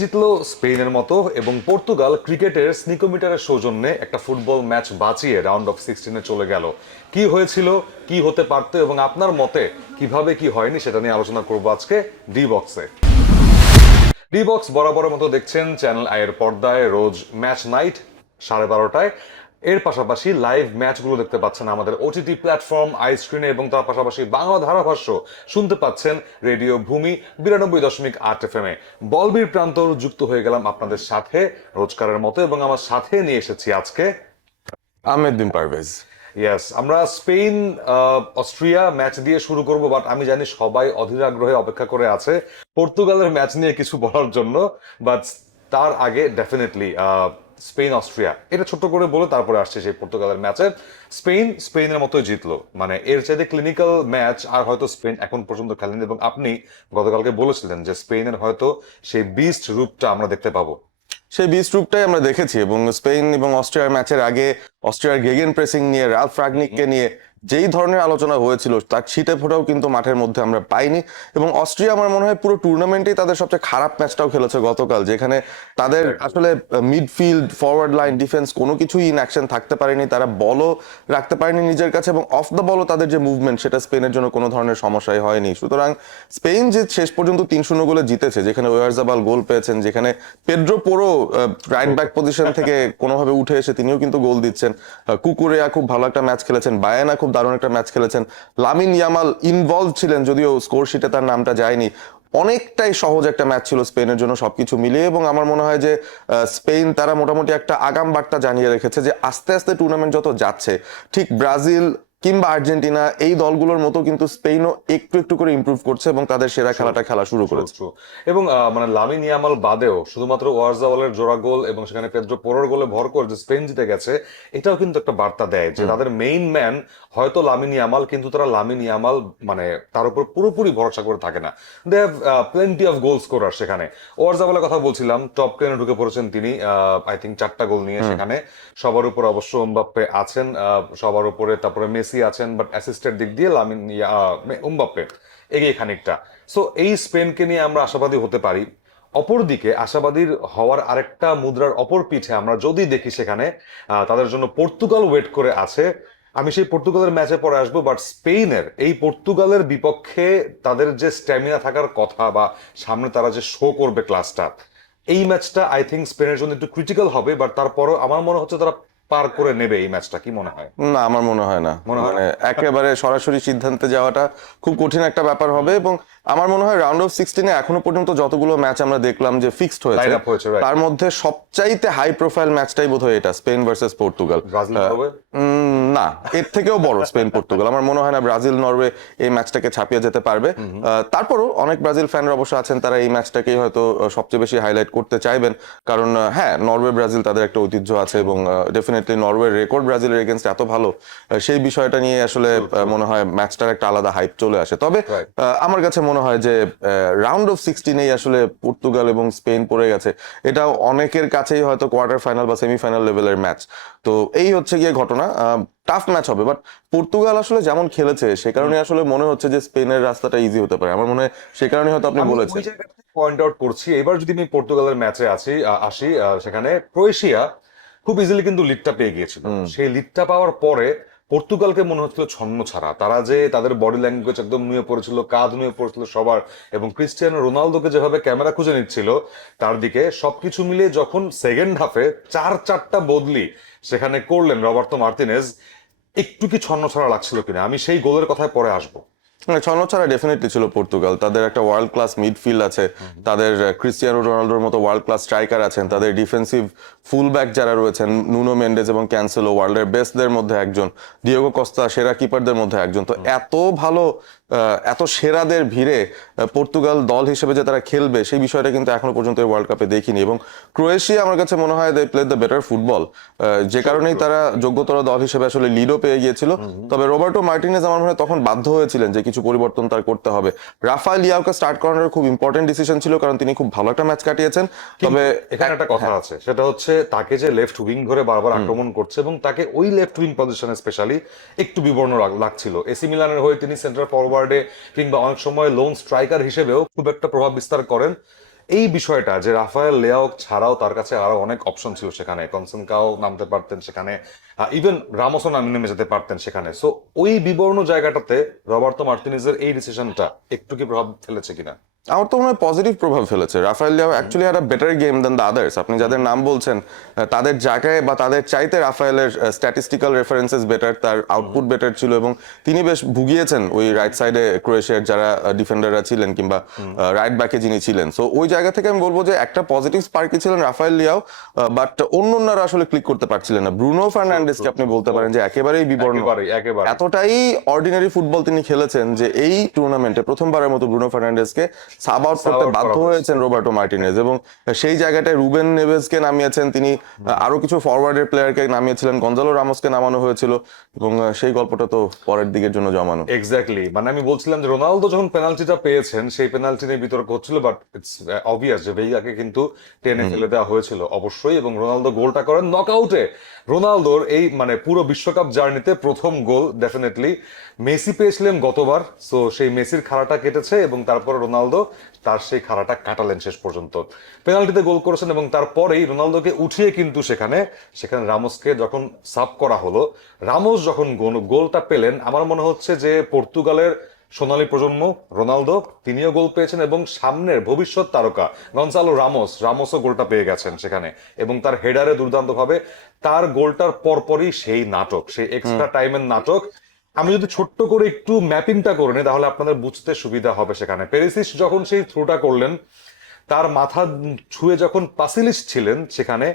জিতলো স্পেনের মতো এবং পর্তুগাল ক্রিকেটের স্নিকোমিটারের সৌজন্যে একটা ফুটবল ম্যাচ বাঁচিয়ে রাউন্ড অফ 16-এ চলে গেল। কি হয়েছিল, কি হতে পারতো এবং আপনার মতে কিভাবে কি হয়নি সেটা নিয়ে আলোচনা করবো আজকে ডি বক্সে। ডি বক্স বরাবরের মতো দেখছেন চ্যানেল আই এর পর্দায় রোজ ম্যাচ নাইট 12:30টায়। এর পাশাপাশি লাইভ ম্যাচগুলো দেখতে পাচ্ছেন আমাদের ওটিটি প্ল্যাটফর্ম আই স্ক্রিনে এবং তার পাশাপাশি বাংলা ধারাভাষ্য শুনতে পাচ্ছেন রেডিও ভূমি 92.8 FM-এ। বলবীর প্রান্তর যুক্ত হয়ে গেলাম আপনাদের সাথে রোজকারের মতো এবং আমার সাথে নিয়ে এসেছি আজকে আহমেদ বিন পারভেজ। ইয়েস, আমরা স্পেন অস্ট্রিয়া ম্যাচ দিয়ে শুরু করব, বাট আমি জানি সবাই অধীর আগ্রহে অপেক্ষা করে আছে পর্তুগালের ম্যাচ নিয়ে কিছু বলার জন্য। বাট তার আগে ডেফিনেটলি স্পেন অস্ট্রিয়া এটা ছোট্ট করে বলে তারপরে আসছে সেই পর্তুগালের ম্যাচে। স্পেনের মতোই জিতলো, মানে এর চাইতে ক্লিনিক্যাল ম্যাচ আর হয়তো স্পেন এখন পর্যন্ত খেলেনি। এবং আপনি গতকালকে বলেছিলেন যে স্পেনের হয়তো সেই বিস্ট রূপটা আমরা দেখতে পাবো। সেই বিস্ট রূপটাই আমরা দেখেছি এবং স্পেন এবং অস্ট্রিয়ার ম্যাচের আগে অস্ট্রিয়ার গেগেন প্রেসিং নিয়ে রালফ রাগনিককে নিয়ে যেই ধরনের আলোচনা হয়েছিল তার ছিটে ফোটাও কিন্তু মাঠের মধ্যে আমরা পাইনি। এবং অস্ট্রিয়া আমার মনে হয় পুরো টুর্নামেন্টেই তাদের সবচেয়ে খারাপ ম্যাচটাও খেলেছে গতকাল, যেখানে তাদের আসলে মিডফিল্ড, ফরওয়ার্ড লাইন, ডিফেন্স কোনো কিছুই ইন অ্যাকশন থাকতে পারেনি। তারা বলও রাখতে পারেনি নিজের কাছে এবং অফ দ্য বলও তাদের যে মুভমেন্ট সেটা স্পেনের জন্য কোনো ধরনের সমস্যাই হয়নি। সুতরাং স্পেন যে শেষ পর্যন্ত 3-0 গোলে জিতেছে, যেখানে ওয়ারজাবাল গোল পেয়েছেন, যেখানে পেড্রো পোরো রাইট ব্যাক পজিশন থেকে কোনোভাবে উঠে এসে তিনিও কিন্তু গোল দিচ্ছেন, কুকুরেয়া খুব ভালো একটা ম্যাচ খেলেছেন, বায়ানা খুব দারুণ একটা ম্যাচ খেলেছেন, লামিন ইয়ামাল ইনভলভ ছিলেন যদিও স্কোর শিটে তার নামটা যায়নি। অনেকটাই সহজ একটা ম্যাচ ছিল স্পেনের জন্য সবকিছু মিলিয়ে। এবং আমার মনে হয় যে স্পেন তারা মোটামুটি একটা আগাম বার্তা জানিয়ে রেখেছে যে আস্তে আস্তে টুর্নামেন্ট যত যাচ্ছে, ঠিক ব্রাজিল কিংবা আর্জেন্টিনা এই দলগুলোর মতো কিন্তু স্পেনও একটু একটু করে ইমপ্রুভ করছে এবং তাদের সেরা খেলাটা খেলা শুরু করেছে। এবং মানে লামিন ইয়ামাল বাদেও শুধুমাত্র ওয়ারজাবালের জোড়া গোল এবং সেখানে পেদ্রো পোরোর গোলে ভর করে যে স্পেন জিতে গেছে, এটাও কিন্তু একটা বার্তা দেয় যে তাদের মেইন ম্যান হয়তো লামিন ইয়ামাল, কিন্তু তারা লামিন ইয়ামাল মানে তার উপর পুরোপুরি ভরসা করে থাকে না। They have plenty of goal scorer. সেখানে ওয়ারজাবালের কথা বলছিলাম, টপ 10-এ ঢুকে পড়েছেন তিনি, আই থিঙ্ক 4টা গোল নিয়ে। সেখানে সবার উপর অবশ্য এমবাপ্পে আছেন, সবার উপরে তারপরে মেসি আছেন, বাট অ্যাসিস্টের দিক দিয়ে লামিন এমবাপ্পে এগিয়ে খানিকটা। সো এই স্পেনকে নিয়ে আমরা আশাবাদী হতে পারি। অপরদিকে আশাবাদীর হওয়ার আরেকটা মুদ্রার অপর পিঠে আমরা যদি দেখি সেখানে তাদের জন্য পর্তুগাল ওয়েট করে আছে। আমি সেই পর্তুগালের ম্যাচে পরে আসবো, বাট স্পেনের এই পর্তুগালের বিপক্ষে তাদের যে স্ট্যামিনা থাকার কথা বা সামনে তারা যে শো করবে ক্লাসটা, এই ম্যাচটা আই থিঙ্ক স্পেনের জন্য একটু ক্রিটিক্যাল হবে। বাট তারপরও আমার মনে হচ্ছে তারা পার করে নেবে এই ম্যাচটা। কি মনে হয়? না, আমার মনে হয় না। মানে একেবারে সরাসরি সিদ্ধান্তে যাওয়াটা খুব কঠিন একটা ব্যাপার হবে। এবং আমার মনে হয় রাউন্ড অফ 16-এ এখনো পর্যন্ত যতগুলো ম্যাচ আমরা দেখলাম যে ফিক্সড হয়েছে, তার মধ্যে সবচাইতে হাই প্রোফাইল ম্যাচটাই বোধহয় এটা, স্পেন ভার্সেস পর্তুগাল। না, এর থেকেও বড় স্পেন পর্তুগাল। আমার মনে হয় না ব্রাজিল নরওয়ে এই ম্যাচটাকে ছাপিয়ে যেতে পারবে। তারপরও অনেক ব্রাজিল ফ্যানরা অবশ্য আছেন, তারা এই ম্যাচটাকেই হয়তো সবচেয়ে বেশি হাইলাইট করতে চাইবেন। কারণ হ্যাঁ, নরওয়ে ব্রাজিল তাদের একটা ঐতিহ্য আছে এবং ডেফিনেটলি নরওয়ের রেকর্ড ব্রাজিলের এগেনস্ট এত ভালো, সেই বিষয়টা নিয়ে আসলে মনে হয় ম্যাচটার একটা আলাদা হাইপ চলে আসে। তবে আমার কাছে মনে হয় যে রাউন্ড অফ 16-এই আসলে পর্তুগাল এবং স্পেন পড়ে গেছে, এটা অনেকের কাছেই হয়তো কোয়ার্টার ফাইনাল বা সেমিফাইনাল লেভেলের ম্যাচ। তো এই হচ্ছে গিয়ে ঘটনা, টাফ ম্যাচ হবে। বাট পর্তুগাল আসলে যেমন খেলেছে সে কারণে আসলে মনে হচ্ছে যে স্পেনের রাস্তাটা ইজি হতে পারে। আমার মনে হয় সে কারণে হয়তো আপনি বলেছেন। পয়েন্ট আউট করছি, এবার যদি আমি পর্তুগালের ম্যাচে আসি, সেখানে ক্রোয়েশিয়া খুব ইজিলি কিন্তু লিডটা পেয়ে গিয়েছিল। সেই লিডটা পাওয়ার পরে পর্তুগালকে মনে হচ্ছিল ছন্ন ছাড়া। তারা যে তাদের বডি ল্যাঙ্গুয়েজ একদম নুয়ে পড়েছিল, কাঁধ নুয়ে পড়েছিল সবার, এবং ক্রিস্টিয়ানো রোনালদোকে যেভাবে ক্যামেরা খুঁজে নিচ্ছিল তার দিকে, সবকিছু মিলিয়ে যখন সেকেন্ড হাফে 4-4টা বদলি সেখানে করলেন রবার্তো মার্তিনেজ, একটু কি ছন্ন ছাড়া লাগছিল কিনা? আমি সেই গোলের কথায় পরে আসবো। ছন্ন ছাড়া ডেফিনেটলি ছিল পর্তুগাল। তাদের একটা ওয়ার্ল্ড ক্লাস মিডফিল্ড আছে, তাদের ক্রিস্টিয়ানো রোনাল্ডোর মতো ওয়ার্ল্ড ক্লাস স্ট্রাইকার আছেন, তাদের ডিফেন্সিভ ফুলব্যাক যারা রয়েছেন নুনো মেন্ডেজ এবং ক্যান্সেলো ওয়ার্ল্ডের বেস্টদের মধ্যে একজন, ডিয়েগো কস্তা সেরা কিপারদের মধ্যে একজন। তো এত ভালো, এত সেরাদের ভিড়ে পর্তুগাল দল হিসেবে যে তারা খেলবে সেই বিষয়টা কিন্তু এখনো পর্যন্ত ওয়ার্ল্ড কাপে দেখিনি। এবং ক্রোয়েশিয়া আমার কাছে মনে হয় they played the better football, যে কারণেই তারা যোগ্যতর দল হিসেবে আসলে লিডও পেয়ে গিয়েছিল। তবে রবার্টো মার্টিনেজ আমার মনে হয় তখন বাধ্য হয়েছিলেন যে কিছু পরিবর্তন তার করতে হবে। রাফায়েল লিয়াওকে স্টার্ট করানোর খুব ইম্পর্টেন্ট ডিসিশন ছিল, কারণ তিনি খুব ভালো একটা ম্যাচ কাটিয়েছেন। তবে এখানে একটা কথা আছে, সেটা হচ্ছে তাকে যে লেফট উইং ধরে বারবার আক্রমণ করছে এবং তাকে ওই লেফট উইং পজিশনে স্পেশালি একটু বিবর্ণ লাগছিল। এসি মিলানের হয়ে তিনি সেন্টার ফরওয়ার্ডে কিংবা অনেক সময় লোন স্ট্রাইকার হিসেবেও খুব একটা প্রভাব বিস্তার করেন। এই বিষয়টা যে রাফায়েল লিয়াও ছাড়াও তার কাছে আরো অনেক অপশন ছিল সেখানে, কনসেনকাও নামতে পারতেন সেখানে, ইভেন রামোসও নেমে যেতে পারতেন সেখানে। সো ওই বিবর্ণ জায়গাটাতে রবার্তো মার্তিনেজের এই ডিসিশনটা একটু কি প্রভাব ফেলেছে কিনা? আমার তো মনে হয় পজিটিভ প্রভাব ফেলেছে। Rafael Leao actually had a better game than the others. আপনি যাদের নাম বলছেন তাদের জায়গায় বা তাদের চাইতে রাফায়েলের স্ট্যাটিস্টিক্যাল রেফারেন্সেস বেটার, তার আউটপুট বেটার ছিল, এবং তিনি বেশ ভুগিয়েছেন ওই রাইট সাইডে ক্রোয়েশিয়ার যারা ডিফেন্ডাররা ছিলেন কিংবা রাইট ব্যাকে যিনি ছিলেন। সো ওই জায়গা থেকে আমি বলবো যে একটা পজিটিভ স্পার্কি ছিলেন রাফায়েল লিয়াও, বাট অন্যরা আসলে ক্লিক করতে পারছিলেন না। ব্রুনো ফার্নান্ডেজকে আপনি বলতে পারেন যে একেবারেই বিবর্ণ, একেবারে এতটাই অর্ডিনারি ফুটবল তিনি খেলেছেন যে এই টুর্নামেন্টে প্রথমবারের মতো ব্রুনো ফার্নান্ডেজকে সাব আউট করতে বাধ্য হয়েছেন রোবার্টো মার্টিনেজ, এবং সেই জায়গাটায় রুবেন নেভেজকে নামিয়েছেন তিনি, আরো কিছু ফরওয়ার্ডের প্লেয়ারকে নামিয়েছিলেন, গঞ্জালো রামোসকে নামানো হয়েছিল, এবং সেই গল্পটা তো পরের দিকের জন্য জমানো। এক্স্যাক্টলি, মানে আমি বলছিলাম যে রোনালদো যখন পেনাল্টিটা পেয়েছেন সেই পেনাল্টি নিয়ে বিতর্ক হচ্ছিল, বাট ইটস অবভিয়াস যে ভেইগাকে কিন্তু টেনে ফেলে দেওয়া হয়েছিল অবশ্যই, এবং রোনালদো গোলটা করেন নকআউটে। রোনালদোর এই মানে পুরো বিশ্বকাপ জার্নিতে প্রথম গোল ডেফিনেটলি। মেসি পেয়েছিলেন গতবার, সো সেই মেসির খাড়াটা কেটেছে এবং তারপরে রোনালদো তার সেই খাড়াটা কাটালেন শেষ পর্যন্ত, পেনাল্টিতে গোল করেছেন। এবং তারপরেই রোনালদোকে উঠিয়ে কিন্তু সেখানে রামোসকে যখন সাব করা হলো, রামোস যখন গোলটা পেলেন, আমার মনে হচ্ছে যে পর্তুগালের সোনালী প্রজন্ম রোনালদো তিনিও গোল পেয়েছেন, এবং সামনের ভবিষ্যৎ তারকা গনসালো রামোসও গোলটা পেয়ে গেছেন সেখানে, এবং তার হেডারে দুর্দান্ত ভাবে তার গোলটার পরপরই সেই নাটক, সেই এক্সট্রা টাইমের নাটক। আমি যদি ছোট্ট করে একটু ম্যাপিংটা করে নিই তাহলে আপনাদের বুঝতে সুবিধা হবে। সেখানে পেরিসিচ যখন সেই থ্রুটা করলেন, তার মাথা ছুঁয়ে যখন পাসিলিস ছিলেন সেখানে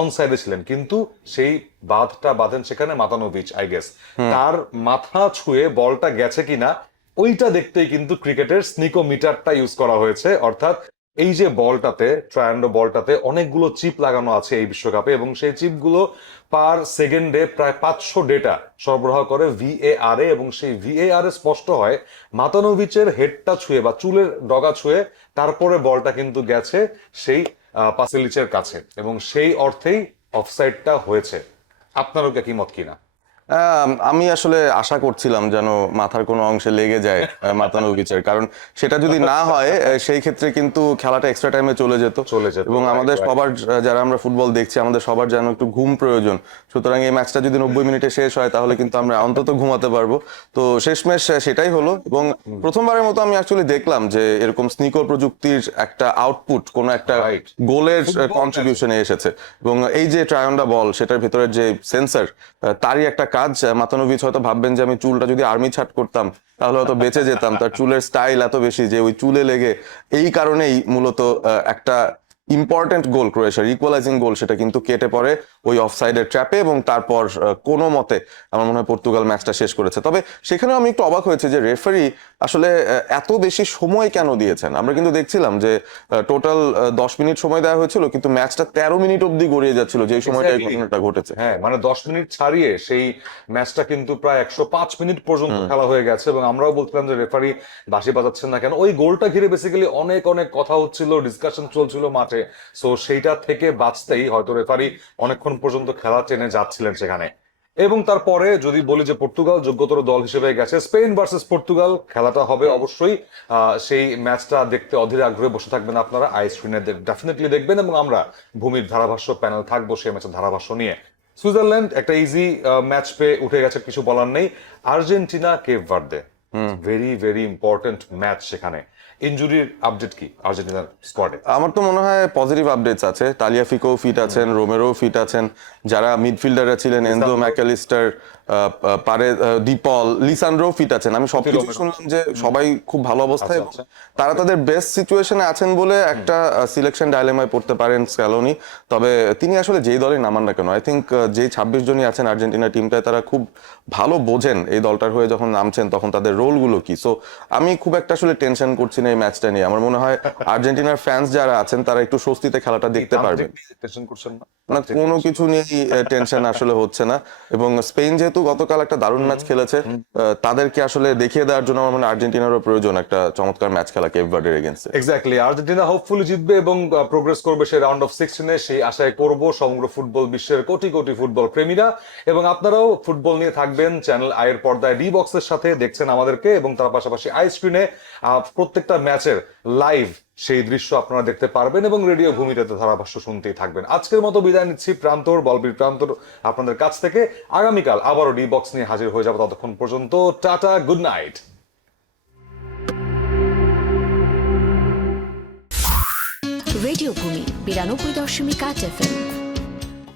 অনসাইডে ছিলেন, কিন্তু সেই বাঁধটা বাঁধেন সেখানে মাতানোভিচ, আই গেস তার মাথা ছুঁয়ে বলটা গেছে কিনা ওইটা দেখতেই কিন্তু ক্রিকেটের স্নিকোমিটারটা ইউজ করা হয়েছে। অর্থাৎ এই যে বলটাতে, ট্রায়ান্ডো বলটাতে অনেকগুলো চিপ লাগানো আছে এই বিশ্বকাপে, এবং সেই চিপগুলো পার সেকেন্ডে প্রায় 500 ডেটা সরবরাহ করে ভিএআর এ, এবং সেই ভিএআর এ স্পষ্ট হয় মাতানোভিচের হেডটা ছুঁয়ে বা চুলের ডগা ছুঁয়ে তারপরে বলটা কিন্তু গেছে সেই পাসিলিচের কাছে, এবং সেই অর্থেই অফসাইডটা হয়েছে। আপনারও কি মত কিনা? আমি আসলে আশা করছিলাম যেন মাথার কোনো অংশে লেগে যায় মাতানোভিচের, কারণ সেটা যদি না হয় সেই ক্ষেত্রে কিন্তু খেলাটা এক্সট্রা টাইমে চলে যেত, এবং আমাদের সবার যারা আমরা ফুটবল দেখছি আমাদের সবার যেন একটু ঘুম প্রয়োজন। সুতরাং এই ম্যাচটা যদি 90 মিনিটে শেষ হয় তাহলে কিন্তু আমরা অন্তত ঘুমাতে পারবো। তো শেষমেশ সেটাই হলো, এবং প্রথমবারের মতো আমি অ্যাকচুয়ালি দেখলাম যে এরকম স্নিকর প্রযুক্তির একটা আউটপুট কোন একটা গোলের কন্ট্রিবিউশনে এসেছে, এবং এই যে ট্রায়ান্ডা বল সেটার ভেতরের যে সেন্সর, তারই একটা কাজ। মাতানোভিচ হয়তো ভাববেন যে আমি চুলটা যদি আর্মি ছাট করতাম তাহলে হয়তো বেঁচে যেতাম, তার চুলের স্টাইল এত বেশি যে ওই চুলে লেগে এই কারণেই মূলত একটা ইম্পর্টেন্ট গোল, ক্রোয়েশিয়ার ইকুয়ালাইজিং গোল, সেটা কিন্তু কেটে পড়ে ওই অফসাইডের ট্র্যাপে, এবং তারপর কোনো মতে আমার মনে হয় পর্তুগাল ম্যাচটা শেষ করেছে। তবে সেখানেও আমি একটু অবাক হয়েছে যে রেফারি আসলে এত বেশি সময় কেন দিয়েছেন। আমরা কিন্তু দেখছিলাম যে টোটাল 10 মিনিট সময় দেওয়া হয়েছিল, কিন্তু ম্যাচটা 13 মিনিট অব্দি গড়িয়ে যাচ্ছিল যেই সময়টা এই ঘটনাটা ঘটেছে। হ্যাঁ, মানে 10 মিনিট ছাড়িয়ে সেই ম্যাচটা কিন্তু প্রায় 105 মিনিট পর্যন্ত খেলা হয়ে গেছে, এবং আমরাও বলছিলাম যে রেফারি বাঁশি বাজাচ্ছেন না কেন। ওই গোলটা ঘিরে বেসিক্যালি অনেক অনেক কথা হচ্ছিল, ডিসকাশন চলছিল মাঠে। সো সেইটা থেকে বাঁচতেই হয়তো রেফারি অনেকক্ষণ পর্যন্ত খেলা টেনে যাচ্ছিলেন সেখানে। এবং তারপরে যদি বলি যে পর্তুগাল যোগ্যতর দল হিসেবে গেছে, স্পেন ভার্সেস পর্তুগাল খেলাটা হবে অবশ্যই। সেই ম্যাচটা দেখতে অধীর আগ্রহে বসে থাকবেন আপনারা, আই স্ক্রিনে ডেফিনেটলি দেখবেন, এবং আমরা ভূমির ধারাভাষ্য প্যানেল থাকবো সেই ম্যাচের ধারাভাষ্য নিয়ে। সুইজারল্যান্ড একটা ইজি ম্যাচ পেয়ে উঠে গেছে, কিছু বলার নেই। Argentina Cape Verde, very very important match সেখানে। ইনজুরির আপডেট কি আর্জেন্টিনার স্কোয়াডে? আমার তো মনে হয় পজিটিভ আপডেটস আছে। তালিয়াফিকো ফিট আছেন, রোমেরো ফিট আছেন, যারা মিডফিল্ডাররা ছিলেন এনজো ম্যাকালিস্টার, পারে ডিপল, লিসান্ড্রো ফিট আছেন। আমি সবকিছু শুনলাম যে সবাই খুব ভালো অবস্থায়, এবং তারা তাদের বেস্ট সিচুয়েশনে আছেন বলে একটা সিলেকশন ডাইলেমায় পড়তে পারেন স্ক্যালোনি। তবে তিনি আসলে যেই দলে নামান না কেন, আই থিঙ্ক যেই 26 জনই আছেন আর্জেন্টিনা টিমটায় তারা খুব ভালো বোঝেন এই দলটার হয়ে যখন নামছেন তখন তাদের রোলগুলো কি। সো আমি খুব একটা আসলে টেনশন করছি না এই ম্যাচটা নিয়ে। আমার মনে হয় আর্জেন্টিনার ফ্যান্স যারা আছেন তারা একটু স্বস্তিতে খেলাটা দেখতে পারবেন। টেনশন করছেন না? না, কোনো কিছু নিয়েই টেনশন আসলে হচ্ছে না, এবং স্পেন যেহেতু গতকাল একটা দারুণ ম্যাচ খেলেছে, তাদেরকে আসলে দেখিয়ে দেওয়ার জন্য আমার মনে হয় আর্জেন্টিনারও প্রয়োজন একটা চমৎকার ম্যাচ খেলা কেপ ভার্দের এগেইনস্টে। এক্স্যাক্টলি, আর্জেন্টিনা হোপফুলি জিতবে এবং প্রোগ্রেস করবে সেই রাউন্ড অফ 16-এ, সেই আশায় করব সমগ্র ফুটবল বিশ্বের কোটি কোটি ফুটবল প্রেমীরা। এবং আপনারাও ফুটবল নিয়ে থাকবেন চ্যানেল আই এর পর্দায় ডি বক্সের সাথে দেখছেন আমাদেরকে, এবং তার পাশাপাশি আই স্ক্রিনে প্রত্যেকটা ম্যাচের লাইভ সেই দৃশ্য আপনারা দেখতে পারবেন এবং রেডিও ভূমিতে তো ধারাভাষ্য শুনতেই থাকবেন। আজকের মতো বিদায় নিচ্ছি প্রান্তর বলবীর প্রান্তর আপনাদের কাছ থেকে। আগামীকাল আবারও ডি বক্স নিয়ে হাজির হয়ে যাবো। ততক্ষণ পর্যন্ত টাটা, গুড নাইট। রেডিও ভূমি 92.8 FM।